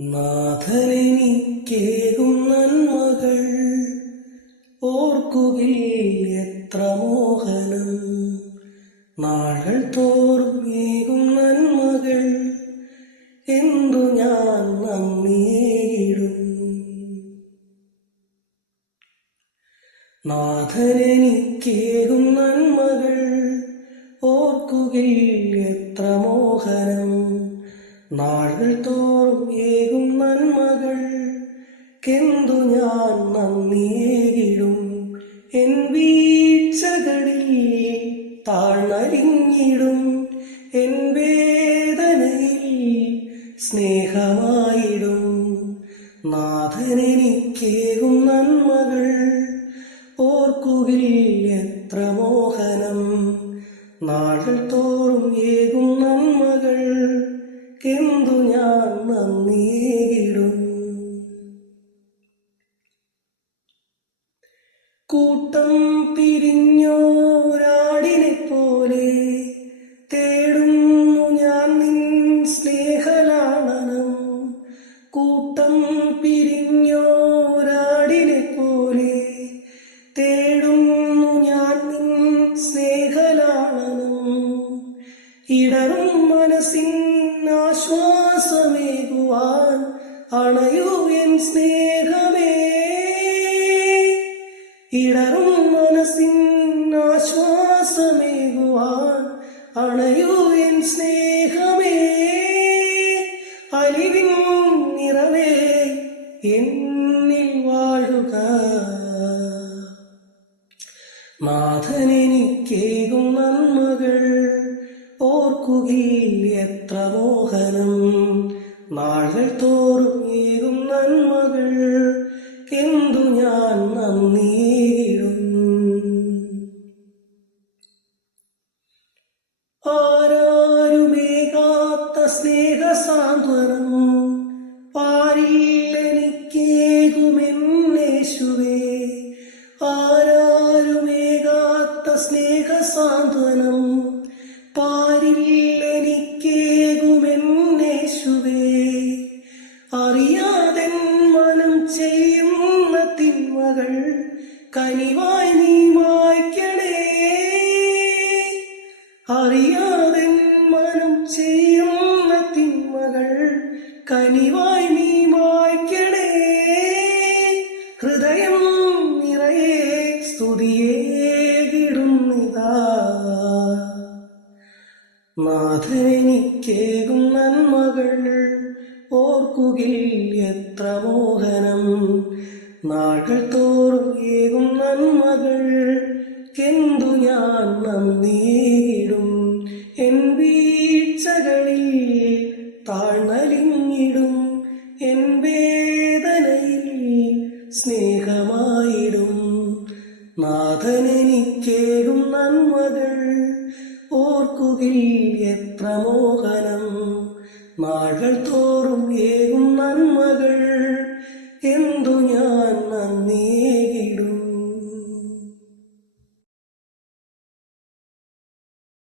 നാഥനെനിക്കേകും നന്മകൾ ഓർക്കുകിൽ എത്ര മോഹനം. നാളുകൾ തോറും ഏകും നന്മകൾ എന്തു ഞാൻ നന്ദിയേകിടും. നാഥനെനിക്കേകും നന്മകൾ ഓർക്കുകിൽ എത്ര മോഹനം. നാളുകൾ തോറും ഏകും നന്മകൾക്കെന്തു ഞാൻ നന്ദിയേകിടും. എൻ വീഴ്ചകളിൽ താഴ്ന്നലിഞ്ഞിടും, എൻ വേദനയിൽ സ്നേഹമായിടും. നാഥനെനിക്കേകും നന്മകൾ ഓർക്കുകിൽ എത്ര മോഹനം. നാളുകൾ തോറും ഏകും നന്മകൾക്കെന്തു ഞാൻ നന്ദിയേകിടും. കൂട്ടം പിരിഞ്ഞോരാടിനെ പോലെ തേടുന്നു ഞാൻ നിൻ സ്നേഹലാളനം. കൂട്ടം പിരിഞ്ഞോരാടിനെ പോലെ തേടുന്നു ഞാൻ നിൻ സ്നേഹലാളനം. ഇടറും മനസ്സിനാശ്വാസമേകുവാൻ അണയൂ എൻ സ്നേഹമേ. ഇടറും മനസ്സിനാശ്വാസമേകുവാൻ അണയൂ എൻ സ്നേഹമേ. അലിവിൻ നിറവേ എന്നിൽ വാഴുക. നാഥനെനിക്കേകും നന്മകൾ ഓർക്കുകിൽ എത്ര മോഹനം. നാളുകൾ തോറും ഏകും നന്മകൾക്കെന്തു ഞാൻ നന്ദിയേകിടും. ആരാരുമേകാത്ത സ്നേഹസാന്ത്വനം പാരിൽ എനിക്കേകുമെന്നേശുവേ. ആരാരുമേകാത്ത സ്നേഹസാന്ത്വനം പാരിൽ എനിക്കേകുമെന്നേശുവേ. അറിയാതെ മനം ചെയ്യുന്ന തിന്മകൾ കനിവായി നീ മായ്ക്കണേ. അറിയാതെ മനം ചെയ്യുന്ന തിന്മകൾ കനിവായി നീ മായ്ക്കണേ. ഹൃദയം നിറയെ സ്തുതിയേകിടുന്നിതാ. നാഥനെനിക്കേകും നന്മകൾ ഓർക്കുകിൽ എത്ര മോഹനം. നാളുകൾ തോറും ഏകും നന്മകൾക്കെന്തു ഞാൻ നന്ദിയേകിടും. എൻ വീഴ്ചകളിൽ താഴ്ന്നലിഞ്ഞിടും, എൻ വേദനയിൽ സ്നേഹമായിടും. നാഥനെനിക്കേകും നന്മകൾ ഓർക്കുകിൽ എത്ര മോഹനം. നാളുകൾ തോറും ഏകും നന്മകൾ